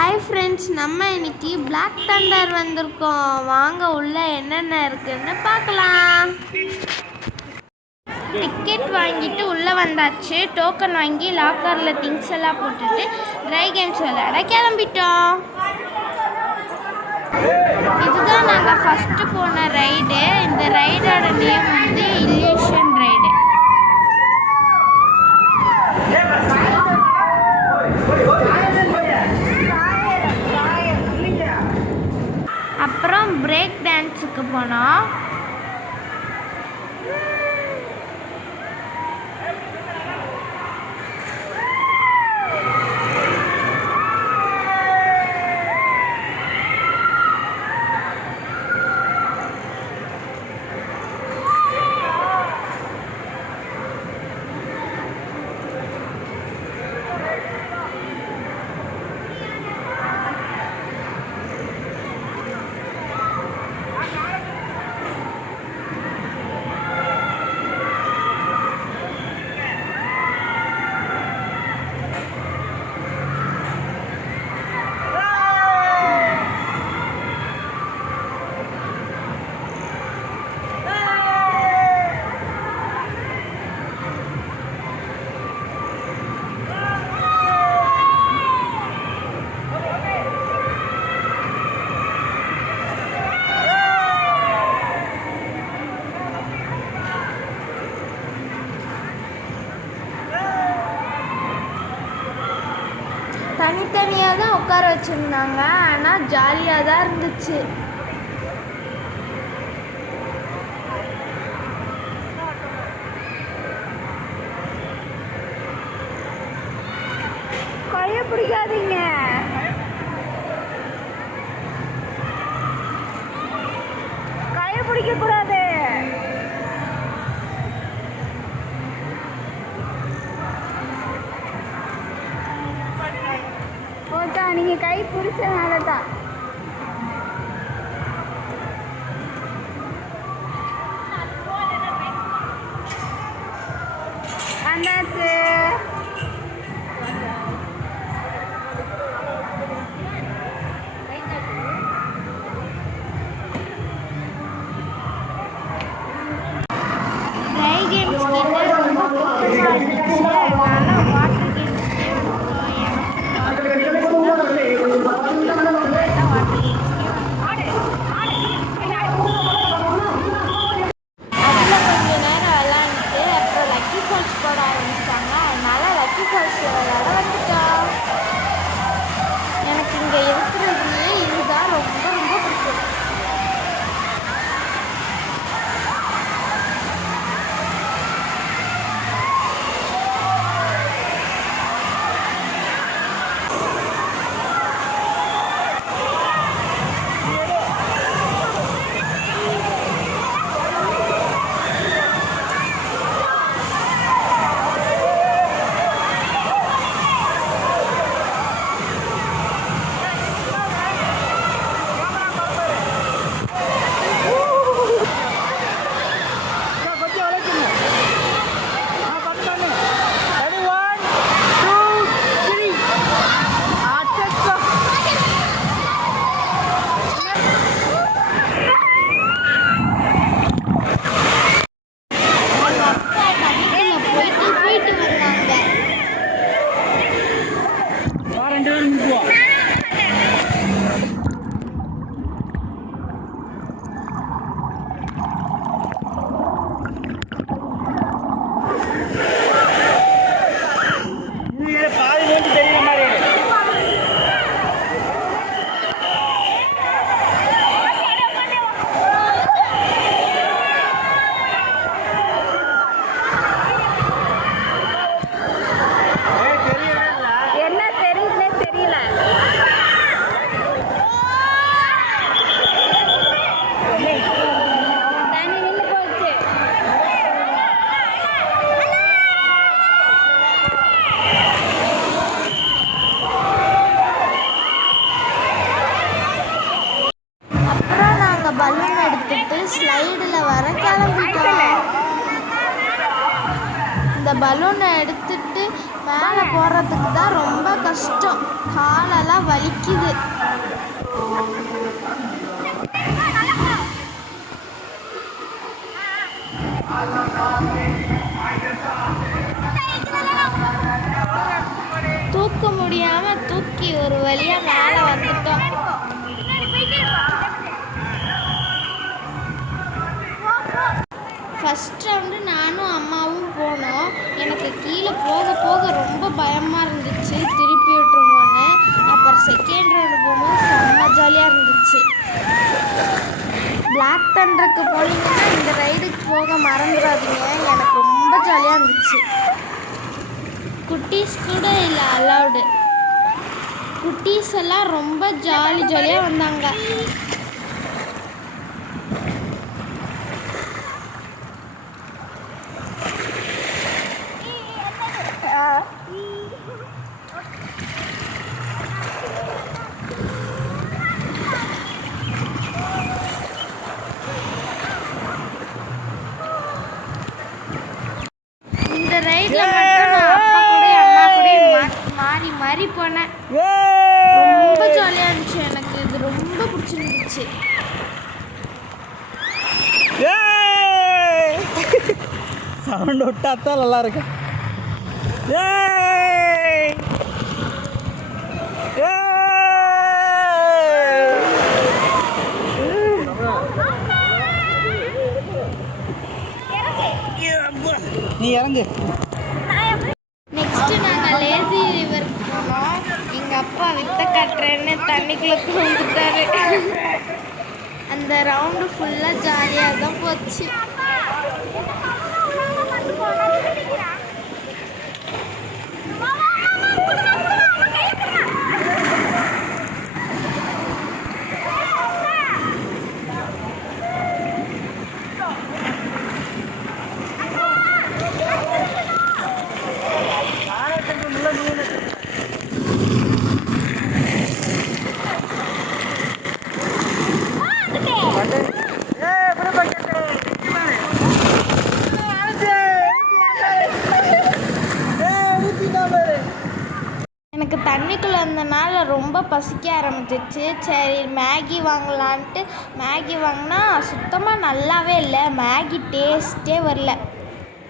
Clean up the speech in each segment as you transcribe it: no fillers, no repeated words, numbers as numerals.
Hi friends, நம்ம இன்னைக்கு black Thunder வந்திருக்கோம். வாங்க உள்ள என்னென்ன இருக்குன்னு பார்க்கலாம். டிக்கெட் வாங்கிட்டு உள்ளே வந்தாச்சு. டோக்கன் வாங்கி லாக்கரில் திங்ஸ் எல்லாம் போட்டுட்டு ட்ரை கேம்ஸ் விளையாட கிளம்பிட்டோம். இதுதான் நாங்கள் ஃபஸ்ட்டு போன ரைடு. இந்த ரைடோட நேம் வந்து இல்யூஷன் ரைடு. அப்புறம் பிரேக் டான்ஸுக்கு போனோம். தனித்தனியாக தான் உட்கார வச்சுருந்தாங்க, ஆனால் ஜாலியாக தான் இருந்துச்சு. கையை பிடிக்காதீங்க, கையை பிடிக்கக்கூடாது. நீங்க கை பிடிச்சனால தான். அண்ணாச்சு ட்ரை கேம்ஸ் கிட்ட ரொம்ப கூட்டமாக இருந்துச்சு. அதனால வாட்டர் கேம்ஸ்க்கே போட ஆரம்பிச்சிட்டாங்க. அதனால லக்கி ஃபால்ஸில் விளையாட வந்துட்டோம். எனக்கு இங்கே இருக்கிறதுலையே இதுதான் ரொம்ப ரொம்ப பிடிக்கும். பலூன் எடுத்துட்டு ஸ்லைடில் வர கிளம்பிட்டோம். இந்த பலூனை எடுத்துட்டு மேலே மேலே போகிறதுக்கு தான் ரொம்ப கஷ்டம், காலெல்லாம் வலிக்குது. தூக்க முடியாமல் தூக்கி ஒரு வழியாக மேலே வந்துட்டோம். ஃபஸ்ட் ரவுண்டு நானும் அம்மாவும் போனோம். எனக்கு கீழே போக போக ரொம்ப பயமாக இருந்துச்சு, திருப்பி விட்டுருமோன்னு. அப்புறம் செகண்ட் ரவுண்டு போகும்போது செம்ம ஜாலியாக இருந்துச்சு. பிளாக் தண்டருக்கு போனீங்கன்னா இந்த ரைடுக்கு போக மறந்துடாதீங்க, எனக்கு ரொம்ப ஜாலியாக இருந்துச்சு. குட்டீஸ் கூட இல்லை அலவுடு. குட்டீஸ் எல்லாம் ரொம்ப ஜாலியாக வந்தாங்க. இந்த ரைட்ல மட்டும் நான் அப்பா கூட அம்மா கூட மாறி மாறி போனேன். ரொம்ப ஜாலியாக இருந்துச்சு, எனக்கு இது ரொம்ப பிடிச்சிருந்துச்சு. சவுண்ட் விட்டாத்தான் நல்லா இருக்கு. நீ இறங்கு. நெக்ஸ்ட் நாங்கள் லேசி ரிவருக்கு போனோம். எங்கள் அப்பா வித்த கட்டுறேன்னு தண்ணிக்குள்ளே தூங்கிட்டாரு. அந்த ரவுண்டு ஃபுல்லாக ஜாலியாக தான் போச்சு. எனக்கு தண்ணிக்குள்ளே இருந்தனால ரொம்ப பசிக்க ஆரம்பிச்சிச்சு. சரி மேகி வாங்கலான்ட்டு மேகி வாங்கினா சுத்தமாக நல்லாவே இல்லை, மேகி டேஸ்ட்டே வரல.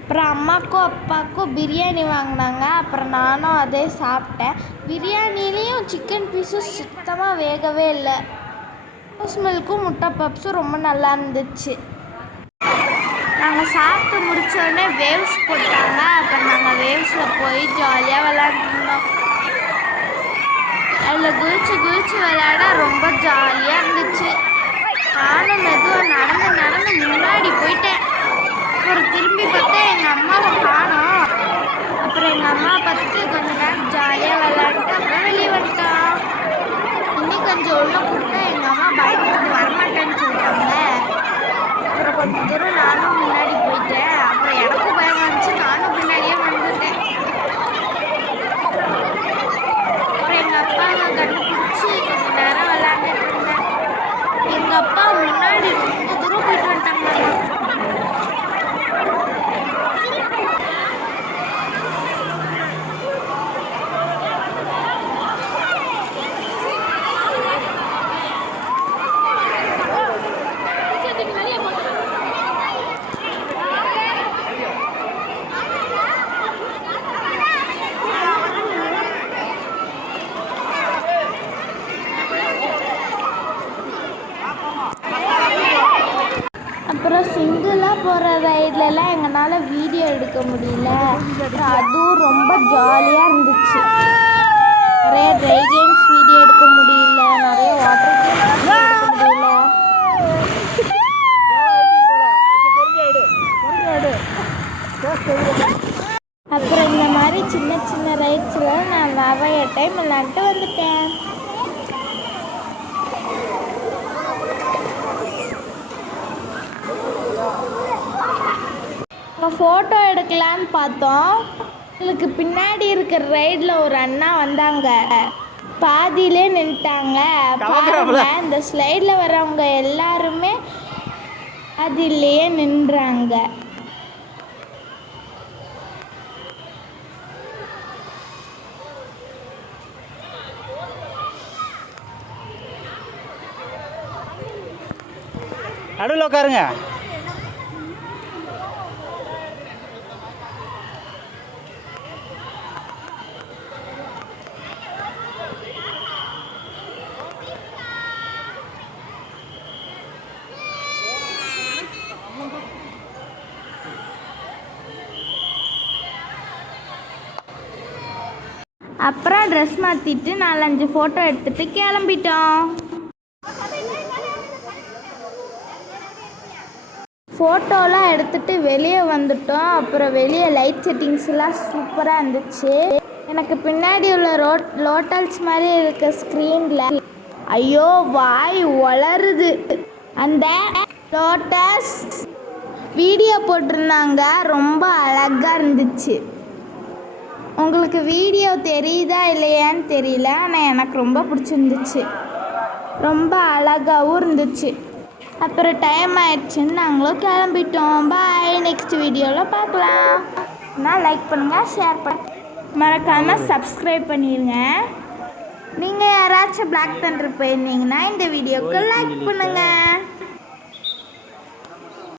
அப்புறம் அம்மாக்கும் அப்பாவுக்கும் பிரியாணி வாங்கினாங்க. அப்புறம் நானும் அதே சாப்பிட்டேன். பிரியாணிலேயும் சிக்கன் பீஸும் சுத்தமாக வேகவே இல்லை. ரோஸ் மில்க்கும் முட்டை பப்ஸும் ரொம்ப நல்லா இருந்துச்சு. நாங்கள் சாப்பிட்டு முடித்தோடனே வேவ்ஸ் போட்டாங்க. அப்புறம் நாங்கள் வேவ்ஸில் போய் ஜாலியாக விளாண்டுருந்தோம். அதில் குதிச்சு விளையாட ரொம்ப ஜாலியாக இருந்துச்சு. நானும் மெதுவாக நடந்து முன்னாடி போயிட்டேன். அப்புறம் திரும்பி பார்த்தா எங்கள் அம்மாவை காணோம். அப்புறம் எங்கள் அம்மாவை பார்த்துட்டு கொஞ்ச நேரம் ஜாலியாக விளையாடிட்டு அப்புறம் வெளியே வந்துட்டோம். இன்னும் கொஞ்சம் உள்ள கூப்பிட்டா எங்கள் அம்மா பயந்துட்டு வரமாட்டேன்னு சொல்லிட்டாங்க. அப்புறம் கொஞ்சம் தூரம் நானும் முன்னாடி போயிட்டேன். அப்புறம் எனக்கும் பயம் வந்துச்சு, நானும் முன்னாடியே வந்துட்டேன். அப்புறம் எங்கள் அப்பாவை கண்டுபிடிச்சி கொஞ்ச நேரம் விளையாண்டுட்டு இருந்தேன். எங்கள் அப்பா முன்னாடி ரொம்ப தூரம் போயிட்டு வந்துட்டாங்க. அப்புறம் சிங்கிளாக போகிற ரைட்லலாம் எங்களால் வீடியோ எடுக்க முடியல. அதுவும் ரொம்ப ஜாலியாக இருந்துச்சு. நிறைய ட்ரை கேம்ஸ் வீடியோ எடுக்க முடியல, நிறைய வாட்டர் கேம்ஸ் எடுக்க முடியல. அப்புறம் இந்த மாதிரி சின்ன சின்ன ரைட்ஸ்லாம் நான் நிறைய டைம் விளாண்டுட்டு வந்துட்டேன். ஃபோட்டோ எடுக்கலான்னு பார்த்தோம். எங்களுக்கு பின்னாடி இருக்கிற ரைடில் ஒரு அண்ணா வந்தாங்க, பாதியிலே நின்ட்டாங்க. பாருங்க, இந்த ஸ்லைடில் வரவங்க எல்லாருமே பாதியிலேயே நின்றாங்க. நடுவில் உட்காருங்க. அப்புறம் ட்ரெஸ் மாற்றிட்டு 4-5 ஃபோட்டோ எடுத்துகிட்டு கிளம்பிட்டோம். ஃபோட்டோலாம் எடுத்துகிட்டு வெளியே வந்துட்டோம். அப்புறம் வெளியே லைட் செட்டிங்ஸ்லாம் சூப்பராக இருந்துச்சு. எனக்கு பின்னாடி உள்ள லோட்டல்ஸ் மாதிரி இருக்க ஸ்க்ரீனில் ஐயோ வாய் வளருது. அந்த லோட்டஸ் வீடியோ போட்டிருந்தாங்க, ரொம்ப அழகாக இருந்துச்சு. உங்களுக்கு வீடியோ தெரியுதா இல்லையான்னு தெரியல, ஆனால் எனக்கு ரொம்ப பிடிச்சிருந்துச்சு. ரொம்ப அழகாகவும் இருந்துச்சு. அப்புறம் டைம் ஆயிடுச்சுன்னு நாங்களும் கிளம்பிட்டோம். பாய், நெக்ஸ்ட் வீடியோவில் பார்க்கலாம். நான் லைக் பண்ணுங்கள், ஷேர் பண்ணுங்கள், மறக்காமல் சப்ஸ்கிரைப் பண்ணிடுங்க. நீங்கள் யாராச்சும் பிளாக் தண்டர் போயிருந்தீங்கன்னா இந்த வீடியோவுக்கு லைக் பண்ணுங்கள்.